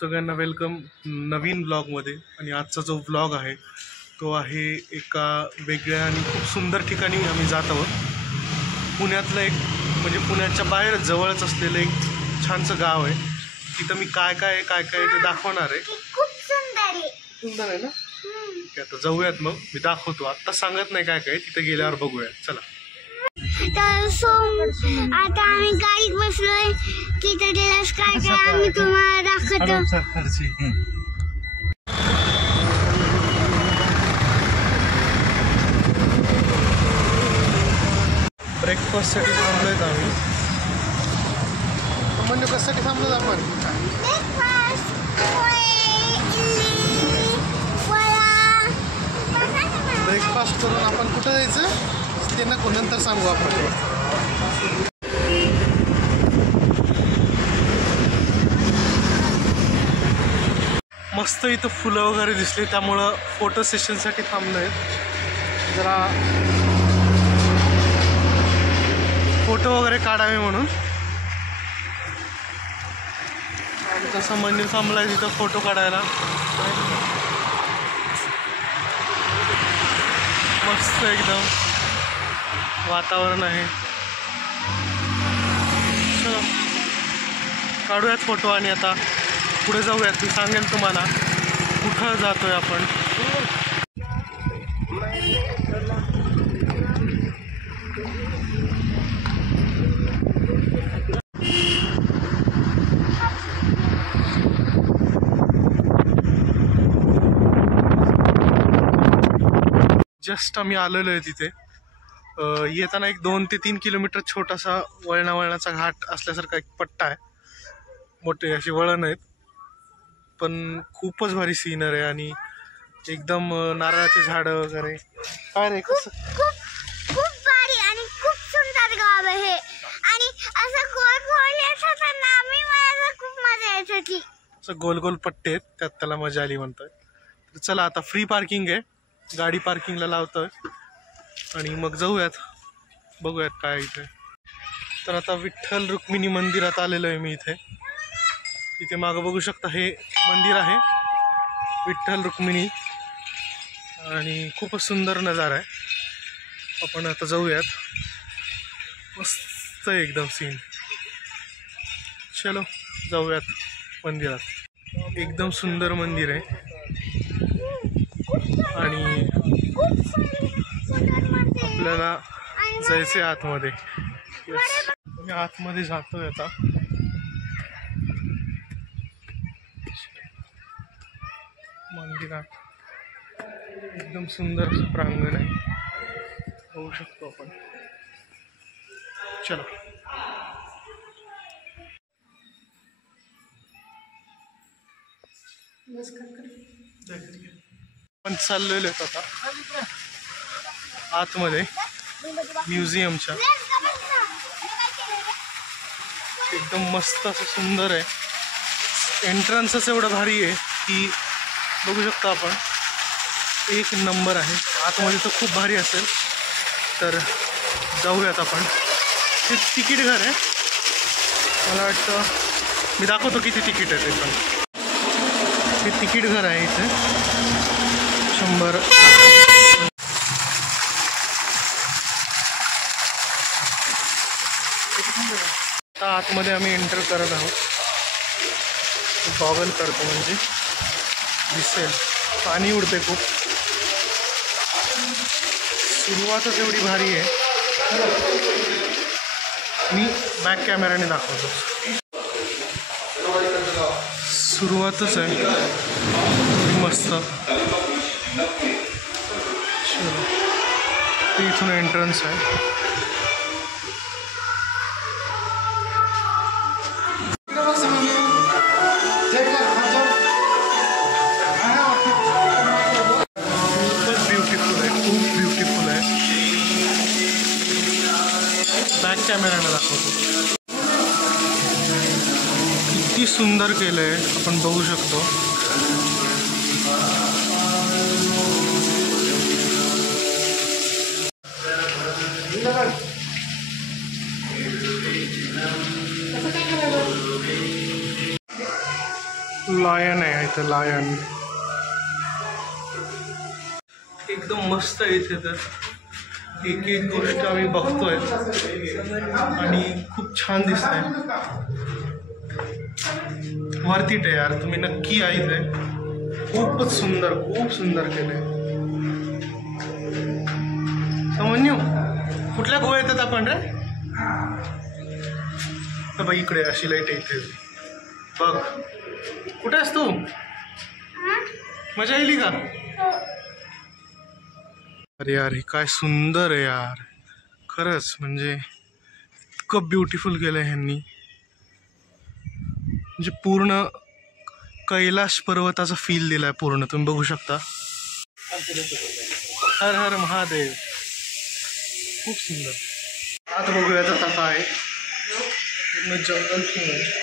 सगळ्यांना वेलकम नवीन ब्लॉगमध्ये. आणि आजचा जो ब्लॉग आहे तो आहे एका वेगळ्या आणि खूप सुंदर ठिकाणी आम्ही जात आहोत. पुण्यातलं एक म्हणजे पुण्याच्या बाहेर जवळच असलेलं एक छानसं गाव आहे. तिथं मी काय काय ते दाखवणार आहे. खूप सुंदर आहे ना. आता जाऊयात, मग मी दाखवतो. आत्ता सांगत नाही काय काय, तिथे गेल्यावर बघूयात. चला. तर आता आम्ही गाडीत बसलोय. तिथे गेल्यास काय काय आम्ही तुम्हाला दाखवतो. ब्रेकफास्टसाठी थांबलोय आम्ही. म्हणजे कशासाठी थांबलो आपण? ब्रेकफास्ट करून आपण कुठं जायचं ते नको, नंतर सांगू आपण. मस्त इथं फुलं वगैरे दिसले, त्यामुळं फोटो सेशनसाठी थांबलोय. जरा फोटो वगैरे काढावे म्हणून. तसं मंदिर थांबलाय तिथं फोटो काढायला. मस्त एकदम वातावरण आहे. चलो काढूयात फोटो आणि आता पुढे जाऊयात. मी सांगेन तुम्हाला कुठं जातोय आपण. जस्ट आम्ही आलेलो आहे तिथे. येताना एक 2 ते 3 किलोमीटर छोटासा वळणाचा घाट असल्यासारखा एक पट्टा आहे. मोठे असे वळण आहेत, पण खूपच भारी सीनर आहे. आणि एकदम नारळाचे झाडं वगैरे. काय रे, कसं खूप भारी आणि खूप सुंदर गाव आहे. आणि असं गोल गोल येत होतं ना, मला खूप मजा येत होती. असं गोल गोल पट्टे आहेत, त्यात त्याला मजा आली म्हणतोय. तर चला, आता फ्री पार्किंग आहे, गाडी पार्किंगला लावतोय आणि मग जाऊयात, बघूयात काय इथे. तर आता विठ्ठल रुक्मिणी मंदिरात आलेलो आहे मी इथे. इथे मागं बघू शकता, हे मंदिर आहे विठ्ठल रुक्मिणी आणि खूपच सुंदर नजारा आहे. आपण आता जाऊयात. मस्त एकदम सीन. चलो जाऊयात मंदिरात. एकदम सुंदर मंदिर आहे आणि आपल्याला जायचे आतमध्ये. मी आतमध्ये जातोय आता. मंदिरात एकदम सुंदर असं प्रांगण आहे, होऊ शकतो आपण. चलो. आपण चाललेलो आहेत आता आतमध्ये म्युझियमच्या. एकदम मस्त असं सुंदर आहे. एंट्रन्सच एवढं भारी आहे की बघू शकता आपण. एक नंबर आहे. आतमध्ये तर खूप भारी असेल. तर जाऊयात आपण. हे तिकीट घर आहे, मला वाटतं. मी दाखवतो किती तिकीट आहे ते पण. हे तिकीट घर आहे इथे. 100. आता आतमध्ये आम्ही एंटर करत आहोत. गॉगल करतो म्हणजे दिसेल. पाणी उडते खूप. सुरुवातच एवढी भारी आहे. मी बॅक कॅमेराने दाखवतो. सुरुवातच आहे मस्त. चलो, ते इथून एंट्रन्स आहे. बॅक कॅमेराने दाखवतो. किती सुंदर केलंय, आपण बघू शकतो. लायन आहे इथं, लायन एकदम मस्त आहे इथे. तर एक एक गोष्ट आम्ही बघतोय आणि खूप छान दिसतंय. वरती आहे यार, तुम्ही नक्की या इथे. खूपच सुंदर, खूप सुंदर केलंय. समन्यू कुठल्या गोव्या येतात आपण रे? बघ इकडे अशी लाईट आहे इथे. बघ कुठे आहेस तू? मजा येईल का? अरे यार हे काय सुंदर आहे यार, खरंच म्हणजे इतकं ब्युटिफुल केलं आहे ह्यांनी. म्हणजे पूर्ण कैलाश पर्वताचा फील दिलाय पूर्ण, तुम्ही बघू शकता. हर हर महादेव. खूप सुंदर. आता बघूयात आता काय पूर्ण जंगल आहे.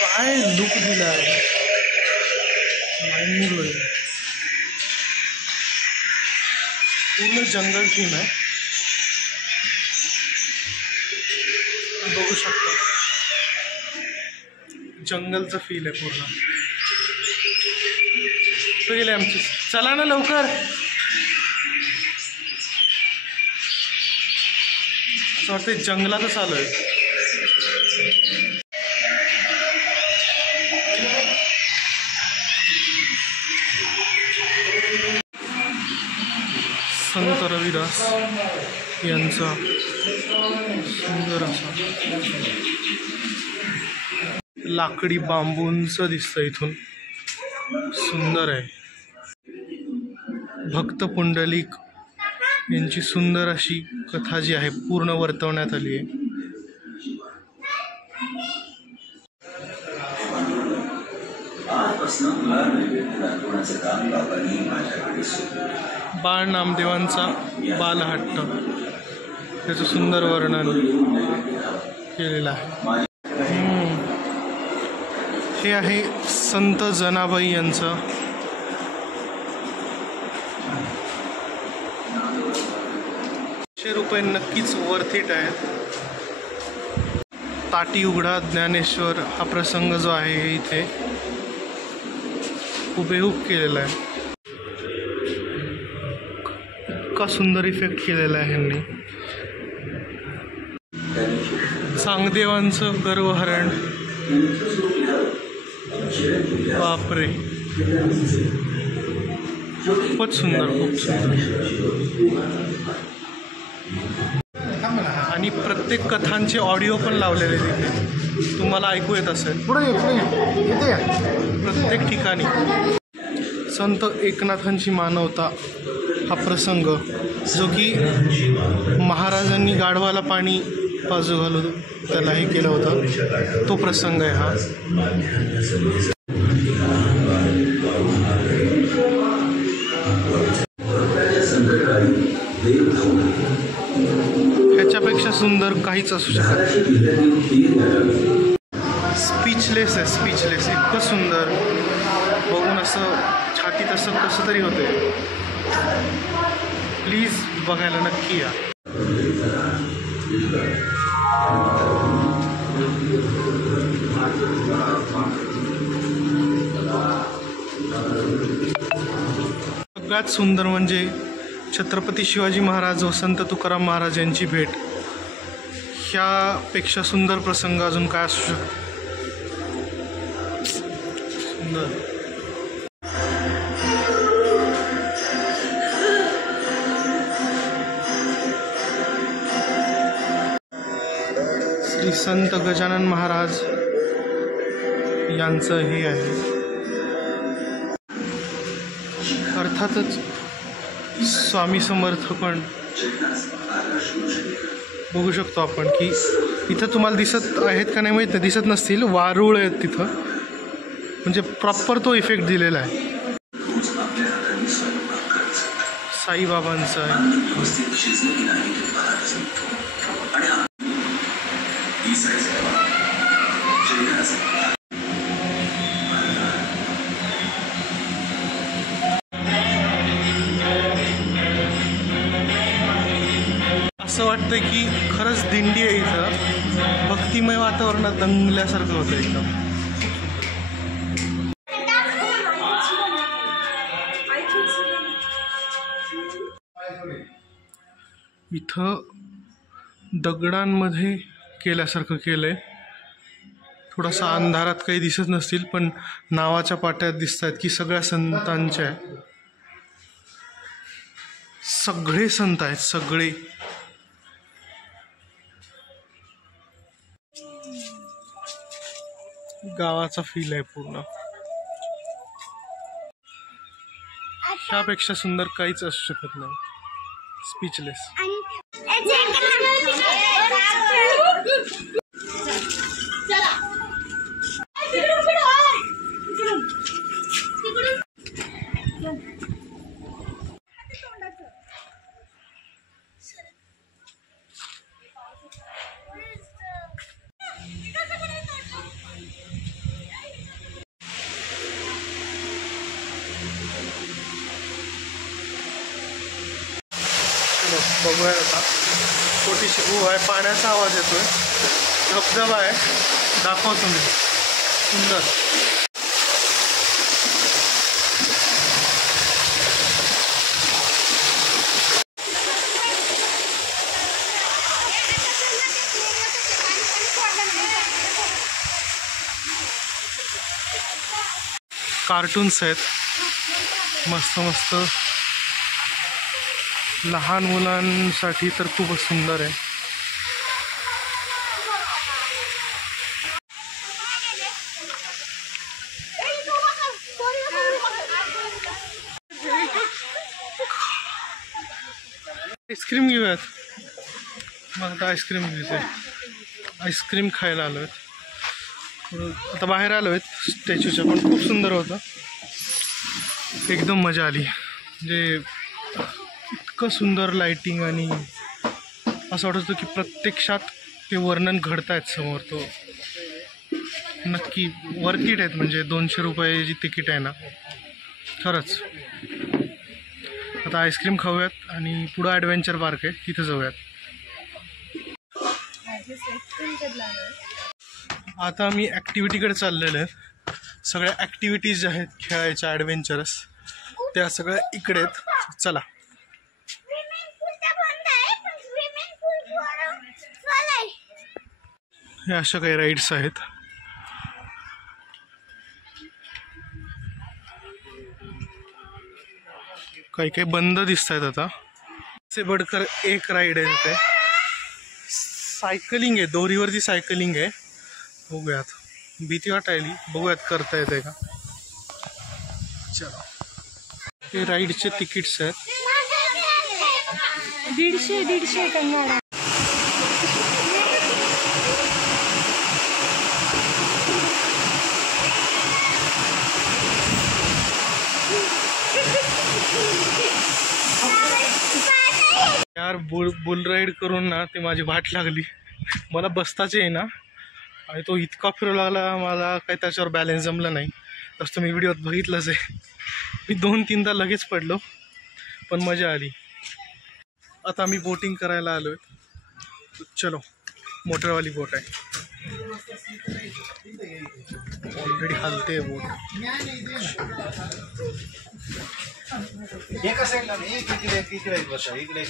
काय लुक दिलाय, माइंड ब्लोइंग. पूर्ण जंगल थीम आहे, बघू शकता. जंगलचं फील आहे पूर्ण. तो गेले आमची. चला ना लवकर. असं वाटतं जंगलातच आलोय. संत रविदास यांचा सुंदर असा लाकडी बांबूंचं दिसतं इथून. सुंदर आहे. भक्त पुंडलिक यांची सुंदर अशी कथा जी आहे पूर्ण वर्तवण्यात आली आहे. बाळ नामदेवांचा बालहट्ट, त्याचं सुंदर वर्णन केलेलं आहे. हे आहे संत जनाबाई यांचं. ₹100 नक्कीच वर्थ इट आहेत. ताटी उघडा ज्ञानेश्वर हा प्रसंग जो आहे इथे हुबेहूब केलेला आहे. इतका सुंदर इफेक्ट केलेला आहे ह्यांनी. चांगदेवांचं गर्वहरण. बापरे, खूपच सुंदर, खूप सुंदर. आणि प्रत्येक कथांचे ऑडिओ पण लावलेले तिथे, तुम्हाला ऐकू येत असेल. प्रत्येक ठिकाणी संत एकनाथांची मानवता हा प्रसंग, जो की महाराजांनी गाढवाला पाणी पाजू घालून त्याला हे केलं होतं, तो प्रसंग आहे हा. ह्याच्यापेक्षा सुंदर काहीच असू शकत. स्पीचलेस आहे, स्पीचलेस. इतकं सुंदर बघून असं छातीत असं कसं तरी होते. प्लीज बघायला नक्की या. सगळ्यात सुंदर म्हणजे छत्रपती शिवाजी महाराज व संत तुकाराम महाराज यांची भेट. ह्यापेक्षा सुंदर प्रसंग अजून काय असू शकतो. सुंदर. श्री संत गजानन महाराज यांचं हे आहे. अर्थातच स्वामी समर्थ पण बघू शकतो आपण की इथं तुम्हाला दिसत आहेत का नाही माहीत नाही, दिसत नसतील. वारुळ आहेत तिथं, म्हणजे प्रॉपर तो इफेक्ट दिलेला आहे. साईबाबांचा आहे. असं वाटतं होतंय की खरंच दिंडी आहे इथं, भक्तिमय वातावरणात दंगल्यासारखं होतं एकदम. इथं दगडांमध्ये केल्यासारखं केलंय. थोडासा अंधारात काही दिसत नसतील, पण नावाच्या पाट्यात दिसत आहेत की सगळ्या संतांच्या आहे. सगळे संत आहेत, सगळे. गावाचा फील आहे पूर्ण. ह्यापेक्षा सुंदर काहीच असू शकत नाही. स्पीचलेस. बघूया आता. छोटीशी गुहा आहे, पाण्याचा आवाज येतोय, धबधबा आहे, दाखवतो मी. सुंदर. कार्टून्स आहेत मस्त मस्त. लहान मुलांसाठी तर खूपच सुंदर आहे. आईस्क्रीम घेऊयात. मला आता आईस्क्रीम घ्यायचं आहे. आईस्क्रीम खायला आलो आहेत. आता बाहेर आलो आहेत स्टॅच्यूच्या, पण खूप सुंदर होतं. एकदम मजा आली. म्हणजे इतकं सुंदर लाइटिंग आणि असं वाटत होतं की प्रत्यक्षात ते वर्णन घडतायत समोर. तो नक्की वर्थ इट आहेत. म्हणजे 200 रुपये जी तिकीट आहे ना, खरंच. आता आईस्क्रीम खाऊयात आणि पुढं ॲडव्हेंचर पार्क आहे, तिथं जाऊयात. आता मी ॲक्टिव्हिटीकडे चाललेलो आहे. सगळ्या ॲक्टिव्हिटीज ज्या आहेत खेळायच्या ॲडव्हेंचरस, त्या सगळ्या इकडे आहेत. चला. हे अशा काही राईड्स आहेत. काही काही बंद दिसत आहेत आता. से बडकर एक राईड आहे तिथे. सायकलिंग आहे, दोरीवरती सायकलिंग आहे. बघूयात. भीती वाटायली, बघूयात करता येते का. चला. हे राईडचे तिकीट्स आहेत. 150 कंगारा. यार बुल राईड करून ना ते माझी वाट लागली. मला बसताच येईना आणि तो इतका फिरू लागला, मला काही त्याच्यावर बॅलन्स जमला नाही. तसं मी व्हिडिओत बघितलंच आहे. मी 2-3दा लगेच पडलो, पण मजा आली. आता मी बोटिंग करायला आलो आहे. चलो. मोटरवाली बोट आहे. ऑलरेडी हलते बोट. एका साईडला इकडे बसा, इकडे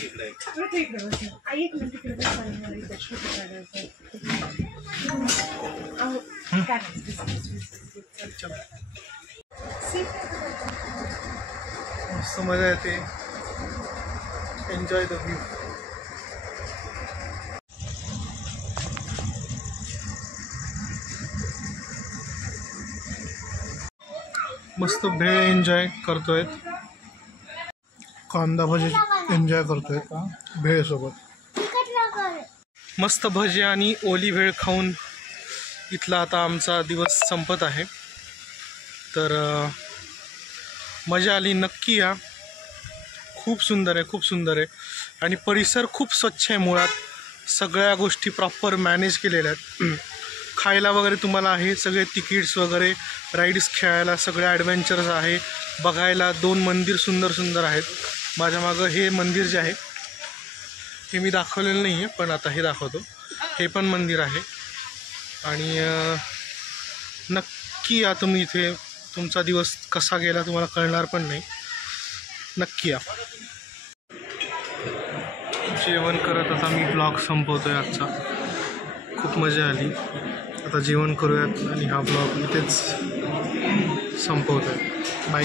मस्त मजा येते. Enjoy the view. मस्त भेळ एन्जॉय करतोय. कांदा भजी एन्जॉय करतोय भेळसोबत. मस्त भजी आणि ओली भेळ खाऊन इथला आता आमचा दिवस संपत आहे. तर मजा आली. नक्की या. खूप सुंदर आहे, खूप सुंदर आहे. आणि परिसर खूप स्वच्छ आहे. मुळात सगळ्या गोष्टी प्रॉपर मॅनेज केलेल्या आहेत. खायला वगैरे तुम्हाला आहे, सगळे तिकीट्स वगैरे, राईड्स खेळायला, सगळे ॲडव्हेंचर्स आहे. बघायला 2 मंदिर सुंदर सुंदर आहेत. माझ्या मागं हे मंदिर जे आहे हे मी दाखवलेलं नाही आहे, पण आता हे दाखवतो. हे पण मंदिर आहे आणि नक्की या तुम्ही इथे. तुमचा दिवस कसा गेला तुम्हाला कळणार पण नाही. नक्की या. जेवण करत आता मी ब्लॉग संपवतोय आजचा. खूप मजा आली. आता जेवण करूयात आणि हा ब्लॉग इथेच संपवतोय. बाय.